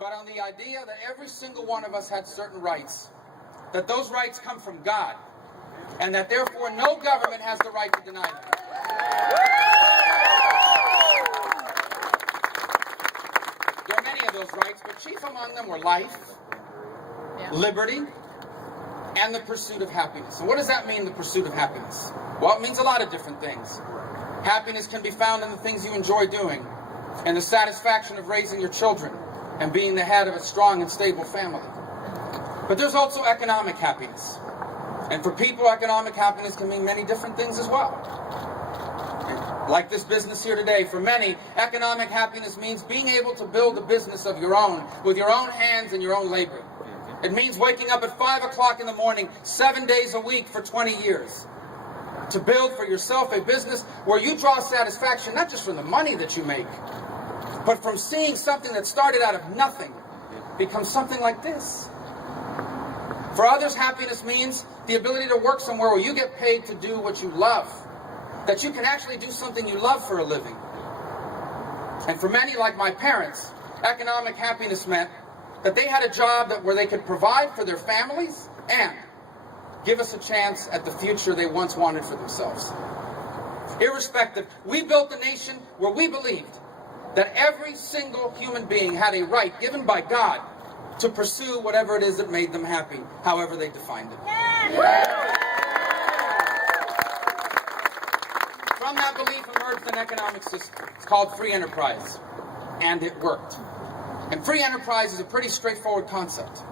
but on the idea that every single one of us had certain rights, that those rights come from God, and that therefore no government has the right to deny them. There are many of those rights, but chief among them were life, liberty, and the pursuit of happiness. And what does that mean, the pursuit of happiness? Well, it means a lot of different things. Happiness can be found in the things you enjoy doing, and the satisfaction of raising your children, and being the head of a strong and stable family. But there's also economic happiness. And for people, economic happiness can mean many different things as well. Like this business here today, for many, economic happiness means being able to build a business of your own, with your own hands and your own labor. It means waking up at 5 o'clock in the morning, 7 days a week for 20 years. To build for yourself a business where you draw satisfaction not just from the money that you make, but from seeing something that started out of nothing become something like this. For others, happiness means the ability to work somewhere where you get paid to do what you love, that you can actually do something you love for a living. And for many, like my parents, economic happiness meant that they had a job where they could provide for their families and give us a chance at the future they once wanted for themselves. Irrespective, we built a nation where we believed that every single human being had a right given by God to pursue whatever it is that made them happy, however they defined it. From that belief emerged an economic system. It's called free enterprise, and it worked. And free enterprise is a pretty straightforward concept.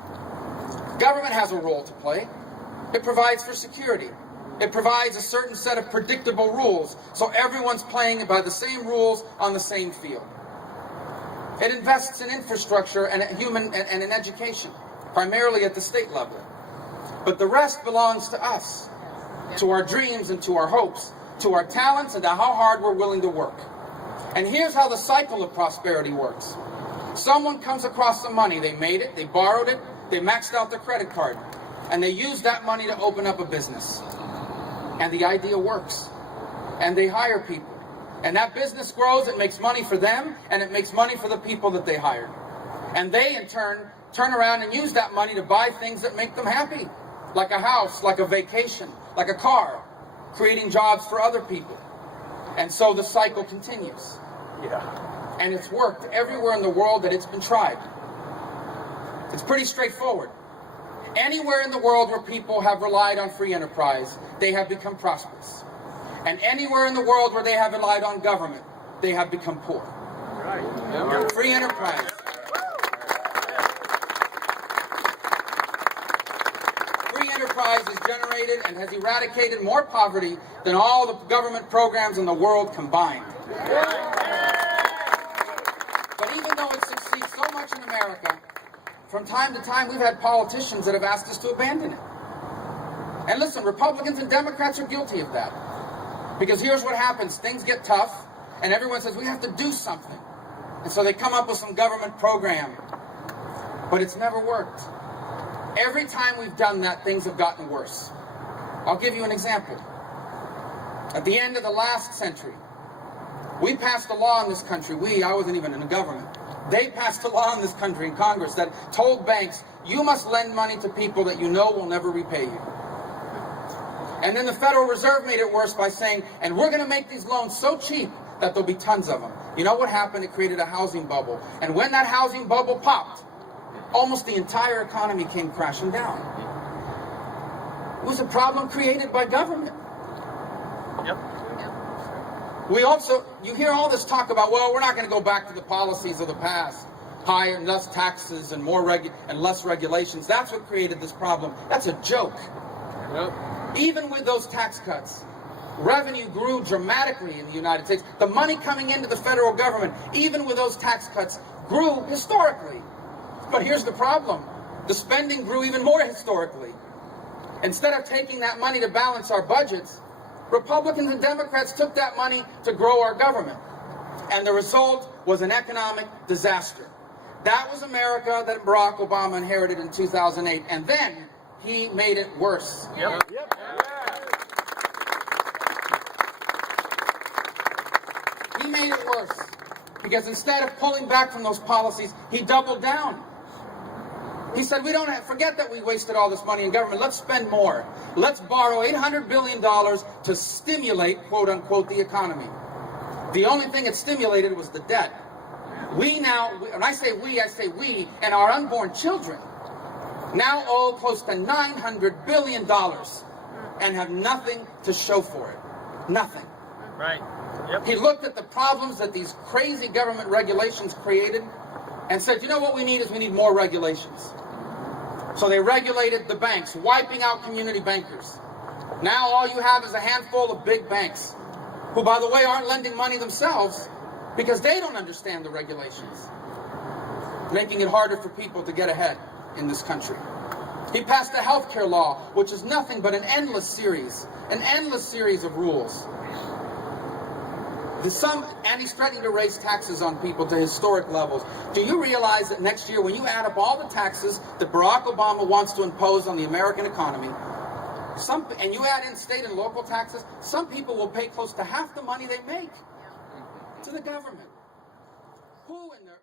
Government has a role to play. It provides for security. It provides a certain set of predictable rules, so everyone's playing by the same rules on the same field. It invests in infrastructure and in education, primarily at the state level. But the rest belongs to us, to our dreams and to our hopes, to our talents and to how hard we're willing to work. And here's how the cycle of prosperity works. Someone comes across some money. They made it, they borrowed it, they maxed out their credit card, and they used that money to open up a business. And the idea works. And they hire people. And that business grows, it makes money for them, and it makes money for the people that they hired. And they, in turn around and use that money to buy things that make them happy. Like a house, like a vacation, like a car, creating jobs for other people. And so the cycle continues. And it's worked everywhere in the world that it's been tried. It's pretty straightforward. Anywhere in the world where people have relied on free enterprise, they have become prosperous. And anywhere in the world where they have relied on government, they have become poor. Right. Free enterprise. Free enterprise has generated and has eradicated more poverty than all the government programs in the world combined. But even though it succeeds so much in America, from time to time we've had politicians that have asked us to abandon it. And listen, Republicans and Democrats are guilty of that. Because here's what happens. Things get tough, and everyone says, we have to do something. And so they come up with some government program. But it's never worked. Every time we've done that, things have gotten worse. I'll give you an example. At the end of the last century, we passed a law in this country. I wasn't even in the government. They passed a law in this country, in Congress, that told banks, you must lend money to people that you know will never repay you. And then the Federal Reserve made it worse by saying, and we're going to make these loans so cheap that there'll be tons of them. You know what happened? It created a housing bubble. And when that housing bubble popped, almost the entire economy came crashing down. It was a problem created by government. You hear all this talk about, well, we're not going to go back to the policies of the past. Higher and less taxes and less regulations. That's what created this problem. That's a joke. Even with those tax cuts, revenue grew dramatically in the United States. The money coming into the federal government, even with those tax cuts, grew historically. But here's the problem. The spending grew even more historically. Instead of taking that money to balance our budgets, Republicans and Democrats took that money to grow our government. And the result was an economic disaster. That was America that Barack Obama inherited in 2008. And then he made it worse. He made it worse. Because instead of pulling back from those policies, he doubled down. He said, we don't forget that we wasted all this money in government. Let's spend more. Let's borrow $800 billion to stimulate, quote unquote, the economy. The only thing it stimulated was the debt. We now, when I say we and our unborn children now owe close to $900 billion and have nothing to show for it. Nothing. Right. Yep. He looked at the problems that these crazy government regulations created and said, you know what we need is we need more regulations. So they regulated the banks, wiping out community bankers. Now all you have is a handful of big banks, who, by the way, aren't lending money themselves because they don't understand the regulations, making it harder for people to get ahead in this country. He passed a health care law, which is nothing but an endless series of rules. And he's threatening to raise taxes on people to historic levels. Do you realize that next year, when you add up all the taxes that Barack Obama wants to impose on the American economy, and you add in state and local taxes, some people will pay close to half the money they make to the government? Who in their